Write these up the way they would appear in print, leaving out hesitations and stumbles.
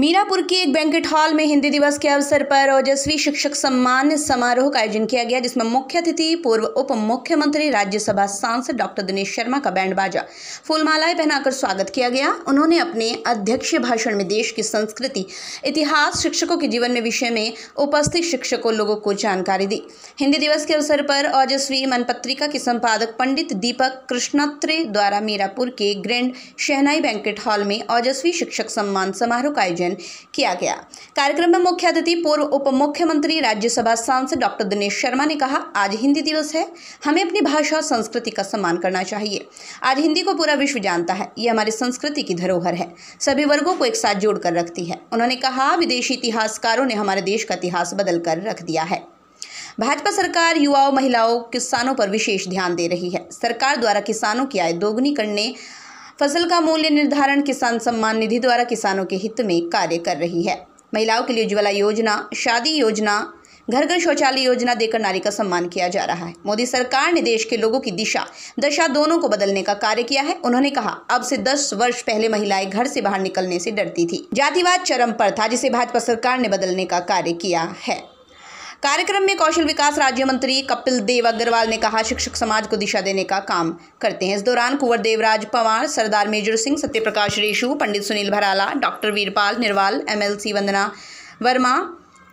मीरापुर के एक banquet hall में हिंदी दिवस के अवसर पर ओजस्वी शिक्षक सम्मान समारोह का आयोजन किया गया, जिसमें मुख्य अतिथि पूर्व उप मुख्यमंत्री राज्यसभा सांसद डॉक्टर दिनेश शर्मा का बैंड बाजा फूलमालाएं पहनाकर स्वागत किया गया। उन्होंने अपने अध्यक्षीय भाषण में देश की संस्कृति, इतिहास, शिक्षकों के जीवन में विषय में उपस्थित शिक्षकों लोगों को जानकारी दी। हिंदी दिवस के अवसर पर ओजस्वी मन पत्रिका के संपादक पंडित दीपक कृष्णात्रे द्वारा मीरापुर के ग्रैंड शहनाई बैंक्वेट हॉल में ओजस्वी शिक्षक सम्मान समारोह का आयोजन किया गया। कार्यक्रम में मुख्य अतिथि पूर्व उप मुख्यमंत्री राज्यसभा सांसद डॉक्टर दिनेश शर्मा ने कहा, आज हिंदी दिवस है, हमें अपनी भाषा और संस्कृति का सम्मान करना चाहिए। आज हिंदी को पूरा विश्व जानता है, ये हमारी संस्कृति की धरोहर है, सभी वर्गों को एक साथ जोड़कर रखती है। उन्होंने कहा, विदेशी इतिहासकारों ने हमारे देश का इतिहास बदल कर रख दिया है। भाजपा सरकार युवाओं, महिलाओं, किसानों पर विशेष ध्यान दे रही है। सरकार द्वारा किसानों की आय दोगुनी करने, फसल का मूल्य निर्धारण, किसान सम्मान निधि द्वारा किसानों के हित में कार्य कर रही है। महिलाओं के लिए उज्ज्वला योजना, शादी योजना, घर घर शौचालय योजना देकर नारी का सम्मान किया जा रहा है। मोदी सरकार ने देश के लोगों की दशा दोनों को बदलने का कार्य किया है। उन्होंने कहा, अब से 10 वर्ष पहले महिलाएं घर से बाहर निकलने से डरती थी। जातिवाद चरम पर था, जिसे भाजपा सरकार ने बदलने का कार्य किया है। कार्यक्रम में कौशल विकास राज्य मंत्री कपिल देव अग्रवाल ने कहा, शिक्षक समाज को दिशा देने का काम करते हैं। इस दौरान कुंवर देवराज पवार, सरदार मेजर सिंह, सत्यप्रकाश रेशु, पंडित सुनील भराला, डॉक्टर वीरपाल निर्वाल, MLC वंदना वर्मा,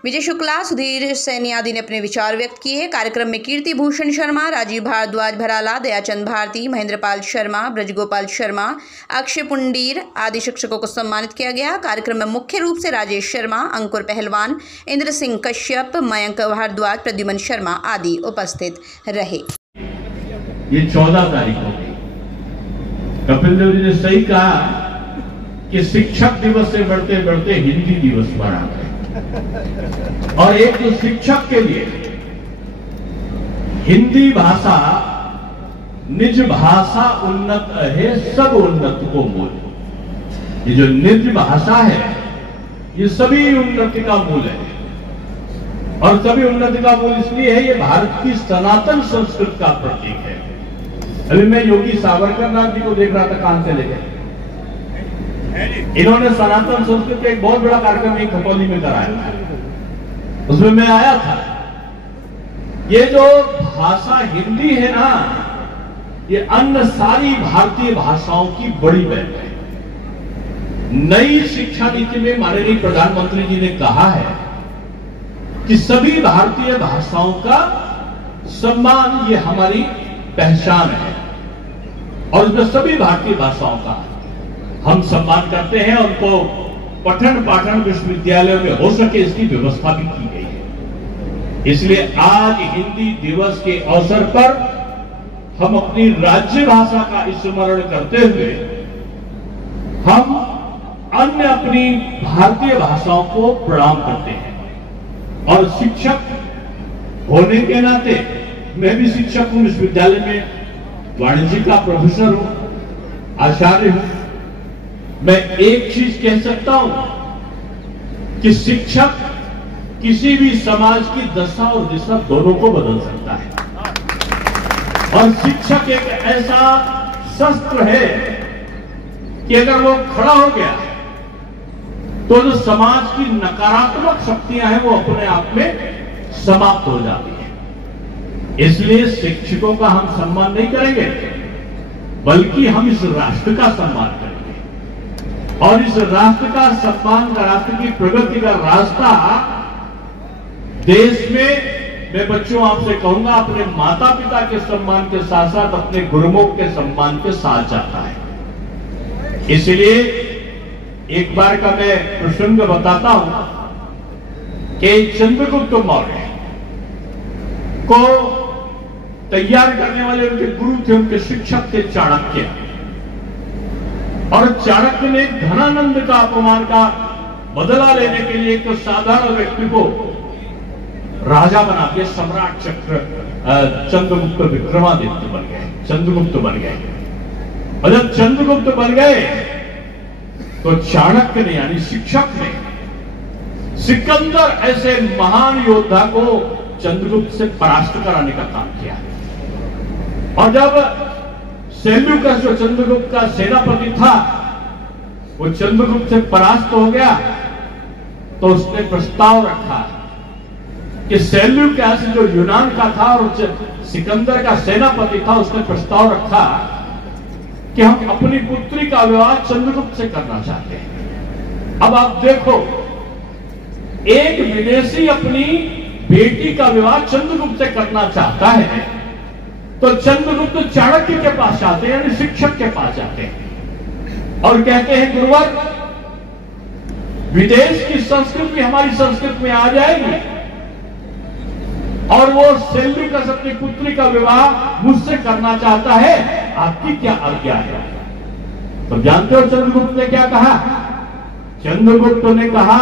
विजय शुक्ला, सुधीर सैनी आदि ने अपने विचार व्यक्त किए। कार्यक्रम में कीर्ति भूषण शर्मा, राजीव भारद्वाज भराला, दयाचंद भारती, महेंद्रपाल शर्मा, ब्रजगोपाल शर्मा, अक्षय पुंडीर आदि शिक्षकों को सम्मानित किया गया। कार्यक्रम में मुख्य रूप से राजेश शर्मा, अंकुर पहलवान, इंद्र सिंह कश्यप, मयंक भारद्वाज, प्रद्युमन शर्मा आदि उपस्थित रहे। ये 14 तारीख को कपिल देव जी ने सही कहा कि शिक्षक दिवस से बढ़ते बढ़ते हिंदी दिवस बढ़ा गए, और एक तो शिक्षक के लिए हिंदी भाषा निज भाषा उन्नत है, सब उन्नत को मूल। ये जो निज भाषा है, ये सभी उन्नति का मूल है, और सभी उन्नति का मूल इसलिए है, ये भारत की सनातन संस्कृति का प्रतीक है। अभी मैं योगी सावरकर नाथ जी को देख रहा था, कान से लेकर इन्होंने सनातन संस्कृति का एक बहुत बड़ा कार्यक्रम एक खतौली में कराया, उसमें मैं आया था। ये जो भाषा हिंदी है ना, ये अन्य सारी भारतीय भाषाओं की बड़ी बहन है। नई शिक्षा नीति में माननीय प्रधानमंत्री जी ने कहा है कि सभी भारतीय भाषाओं का सम्मान, ये हमारी पहचान है, और उसमें सभी भारतीय भाषाओं का हम सम्मान करते हैं। उनको पठन पाठन विश्वविद्यालयों में हो सके, इसकी व्यवस्था भी की गई है। इसलिए आज हिंदी दिवस के अवसर पर हम अपनी राज्य भाषा का स्मरण करते हुए हम अन्य अपनी भारतीय भाषाओं को प्रणाम करते हैं। और शिक्षक होने के नाते मैं भी शिक्षक हूं, विश्वविद्यालय में वाणिज्य का प्रोफेसर हूं, आचार्य हूं। मैं एक चीज कह सकता हूं कि शिक्षक किसी भी समाज की दशा और दिशा दोनों को बदल सकता है, और शिक्षक एक ऐसा शस्त्र है कि अगर वो खड़ा हो गया तो जो समाज की नकारात्मक शक्तियां हैं, वो अपने आप में समाप्त हो जाती है। इसलिए शिक्षकों का हम सम्मान नहीं करेंगे, बल्कि हम इस राष्ट्र का सम्मान करेंगे, और इस राष्ट्र का सम्मान का, राष्ट्र की प्रगति का रास्ता देश में, मैं बच्चों आपसे कहूंगा, अपने माता पिता के सम्मान के साथ साथ अपने गुरुमुख के सम्मान के साथ जाता है। इसलिए एक बार का मैं प्रसंग बताता हूं कि चंद्रगुप्त मौर्य को तैयार करने वाले उनके गुरु थे, उनके शिक्षक थे चाणक्य, और चाणक्य ने धनानंद का अपमान का बदला लेने के लिए एक साधारण व्यक्ति को राजा बना के सम्राट चंद्रगुप्त विक्रमादित्य बन गए, चंद्रगुप्त बन गए। और जब चंद्रगुप्त बन गए तो चाणक्य ने, यानी शिक्षक ने, सिकंदर ऐसे महान योद्धा को चंद्रगुप्त से परास्त कराने का काम किया। और जब सेल्यूकस जो चंद्रगुप्त का सेनापति था, वो चंद्रगुप्त से परास्त हो गया, तो उसने प्रस्ताव रखा कि सेल्यूकस जो यूनान का था और सिकंदर का सेनापति था, उसने प्रस्ताव रखा कि हम अपनी पुत्री का विवाह चंद्रगुप्त से करना चाहते हैं। अब आप देखो, एक विदेशी अपनी बेटी का विवाह चंद्रगुप्त से करना चाहता है, तो चंद्रगुप्त चाणक्य के पास जाते हैं, यानी शिक्षक के पास जाते हैं और कहते हैं गुरुवर, विदेश की संस्कृति हमारी संस्कृति में आ जाएगी और वो सेल्यूकस अपनी पुत्री का विवाह मुझसे करना चाहता है, आपकी क्या आज्ञा है? तो जानते हो चंद्रगुप्त ने क्या कहा? चंद्रगुप्त ने कहा,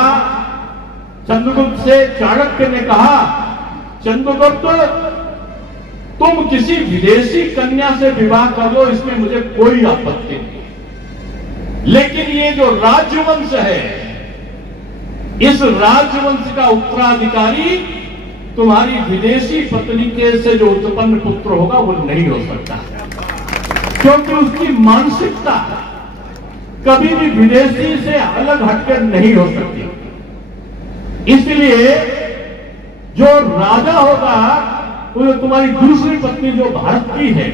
चंद्रगुप्त से चाणक्य ने कहा, चंद्रगुप्त तुम किसी विदेशी कन्या से विवाह कर लो, इसमें मुझे कोई आपत्ति नहीं, लेकिन ये जो राजवंश है, इस राजवंश का उत्तराधिकारी तुम्हारी विदेशी पत्नी के से जो उत्पन्न पुत्र होगा वो नहीं हो सकता, क्योंकि उसकी मानसिकता कभी भी विदेशी से अलग हटकर नहीं हो सकती। इसलिए जो राजा होगा वो तुम्हारी दूसरी पत्नी जो भारत की है,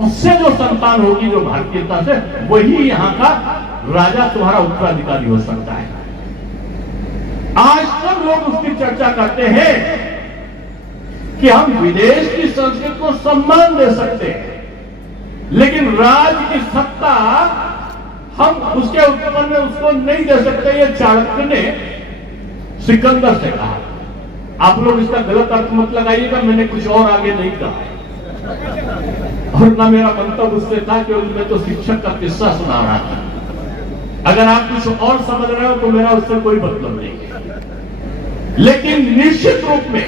उससे जो संतान होगी जो भारतीयता से, वही यहां का राजा तुम्हारा उत्तराधिकारी हो सकता है। आज तक लोग उसकी चर्चा करते हैं कि हम विदेश की संस्कृति को सम्मान दे सकते हैं, लेकिन राज की सत्ता हम उसके उत्पन्न में उसको नहीं दे सकते। ये चाणक्य ने सिकंदर से कहा। आप लोग इसका गलत अर्थ मत लगाइएगा, मैंने कुछ और आगे नहीं कहा और ना मेरा मंतव्य उससे था कि मैं तो शिक्षक का किस्सा सुना रहा था। अगर आप कुछ और समझ रहे हो तो मेरा उससे कोई मतलब नहीं। लेकिन निश्चित रूप में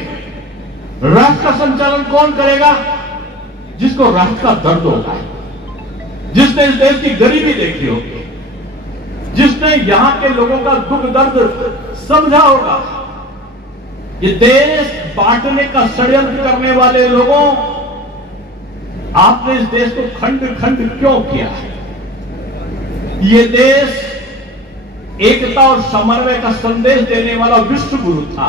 राष्ट्र का संचालन कौन करेगा? जिसको राष्ट्र का दर्द होगा, जिसने इस देश की गरीबी देखी होगी, जिसने यहां के लोगों का दुख दर्द समझा होगा। ये देश बांटने का षड्यंत्र करने वाले लोगों, आपने इस देश को खंड खंड क्यों किया? ये देश एकता और समन्वय का संदेश देने वाला विश्व गुरु था।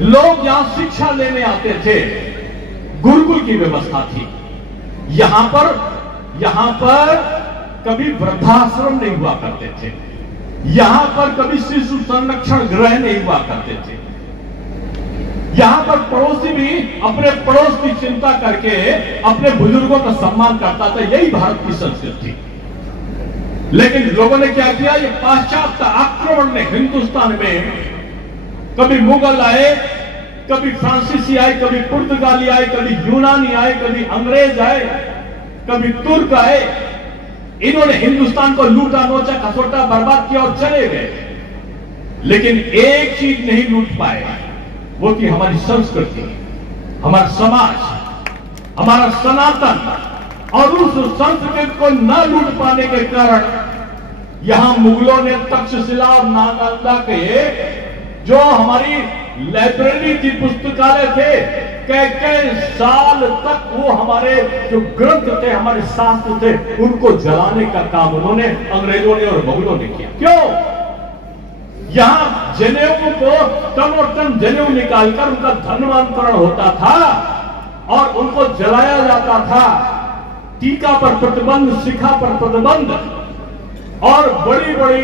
लोग यहां शिक्षा लेने आते थे, गुरुकुल की व्यवस्था थी। यहां पर कभी वृद्धाश्रम नहीं हुआ करते थे, यहां पर कभी शिशु संरक्षण गृह नहीं हुआ करते थे। यहां पर पड़ोसी भी अपने पड़ोस की चिंता करके अपने बुजुर्गों का सम्मान करता था। यही भारत की संस्कृति थी। लेकिन लोगों ने क्या किया? ये पाश्चात्य आक्रमण ने हिंदुस्तान में कभी मुगल आए, कभी फ्रांसीसी आए, कभी पुर्तगाली आए, कभी यूनानी आए, कभी अंग्रेज आए, कभी तुर्क आए। इन्होंने हिंदुस्तान को लूटा, नोचा, खसोटा, बर्बाद किया और चले गए। लेकिन एक चीज नहीं लूट पाए, वो थी हमारी संस्कृति, हमारा समाज, हमारा सनातन। और उस संस्कृति को न लूट पाने के कारण यहां मुगलों ने तक्षशिला और नालंदा के जो हमारी लाइब्रेरी थी, पुस्तकालय थे, कई साल तक वो हमारे जो ग्रंथ थे, हमारे शास्त्र थे, उनको जलाने का काम उन्होंने, अंग्रेजों ने और मुगलों ने किया। क्यों? यहां जनेऊ को टन और टन जनेऊ निकालकर उनका धर्मांतरण होता था और उनको जलाया जाता था। टीका पर प्रतिबंध, शिखा पर प्रतिबंध और बड़ी बड़ी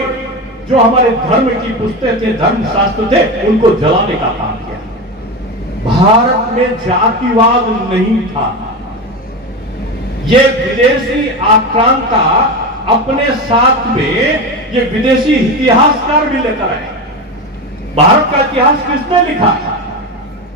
जो हमारे धर्म की पुस्तकें थे, धर्म शास्त्र थे, उनको जलाने का काम किया। भारत में जातिवाद नहीं था। ये विदेशी आक्रांता अपने साथ में ये विदेशी इतिहासकार भी लेकर आए। भारत का इतिहास किसने लिखा?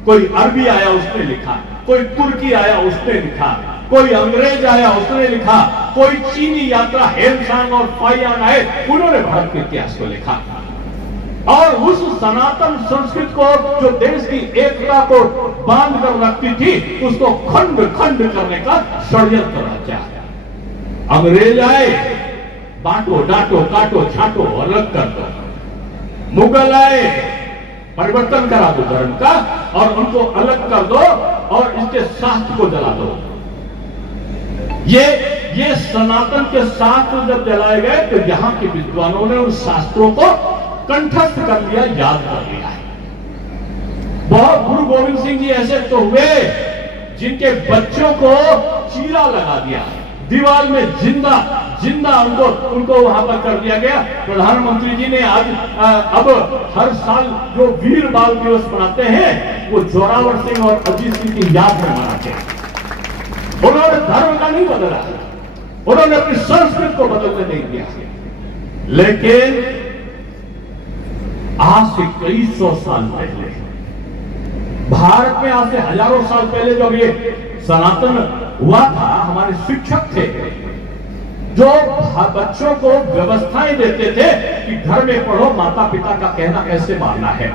कोई अरबी आया उसने लिखा, कोई तुर्की आया उसने लिखा, कोई अंग्रेज आया उसने लिखा, कोई चीनी यात्रा हेमसांग और फाइयान आए, उन्होंने भारत के इतिहास को लिखा। और उस सनातन संस्कृति को जो देश की एकता को बांध कर रखती थी, उसको खंड खंड करने का षड्यंत्र रचा। अंग्रेज आए, बांटो, डांटो, काटो, छाटो, अलग कर दो। मुगल आए, परिवर्तन करा दो धर्म का और उनको अलग कर दो और इसके शास्त्र को जला दो। ये सनातन के शास्त्र जब जलाए गए तो यहां के विद्वानों ने उन शास्त्रों को कंठस्थ कर लिया, याद कर लिया है। बहुत गुरु गोविंद सिंह जी ऐसे तो हुए जिनके बच्चों को चीरा लगा दिया, दीवार में जिंदा उनको वहां पर कर दिया गया। प्रधानमंत्री जी ने आज अब हर साल जो वीर बाल दिवस मनाते हैं वो जोरावर सिंह और अजीत सिंह की याद में मनाते हैं। उन्होंने धर्म का नहीं बदला, उन्होंने अपनी संस्कृति को बदलने नहीं दिया। लेकिन आज से कई सौ साल पहले भारत में, आज से हजारों साल पहले जब ये सनातन हुआ था, हमारे शिक्षक थे जो बच्चों को व्यवस्थाएं देते थे कि घर में पढ़ो, माता पिता का कहना कैसे मानना है।